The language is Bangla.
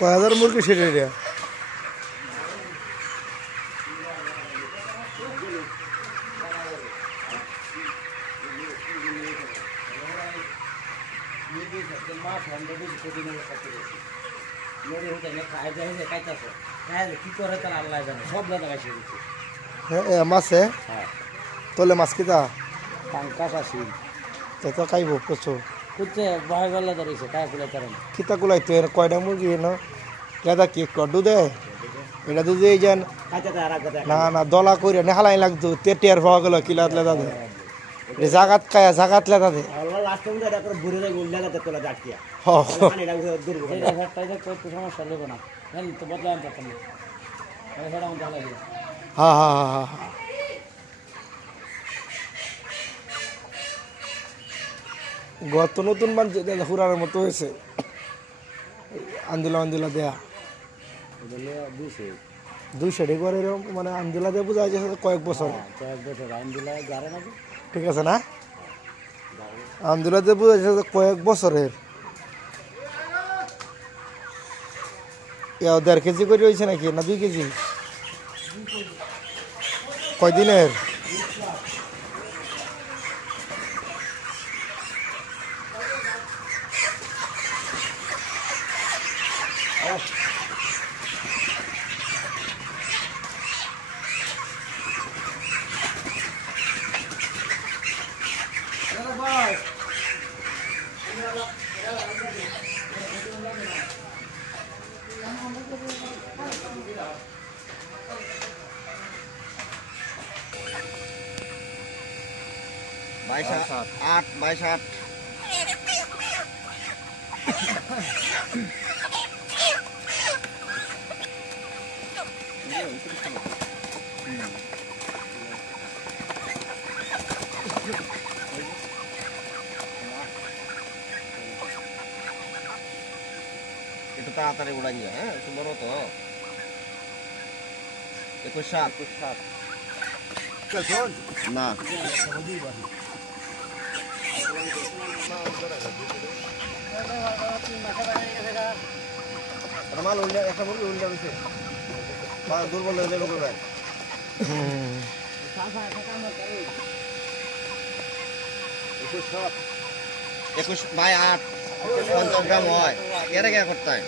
কয় হাজার মুরগি সেটা এটা মাছে তোলে মাছ কিতা তো খাইব প্রচুর কিতা কুলাই তো কয়টা মুরগি না দাদা কি কড্ডু দে এটা যদি এই যান না না দলা করে না হালাই লাগতো টেয়ার পাওয়া গেল কিলাত লেদা দে জাগাত খায়া জাগাত লেদা দে হ্যাঁ হ্যাঁ হ্যাঁ হ্যাঁ গত নতুন মান হুরার মতো হয়েছে আন্দোলন দেয়া 200 করে এরকম মানে আন্দোলন দিয়ে বোঝা যাচ্ছে কয়েক বছর ঠিক আছে না আন্দোলন দিয়ে বোঝা যাচ্ছে কয়েক বছরের 1.5 কেজি করে হয়েছে নাকি না 2 কেজি কয়দিনের আট 22 একটু তাড়াতাড়ি উড়াই নিয়ে হ্যাঁ একটু বড় তো 21 না মাল উল্লে একটা মুরগি উল্লে হয়েছে দুর্বল হয়ে যাবে ভাই 21 বাই 8 50 গ্রাম হয় এর আগে করতে হয়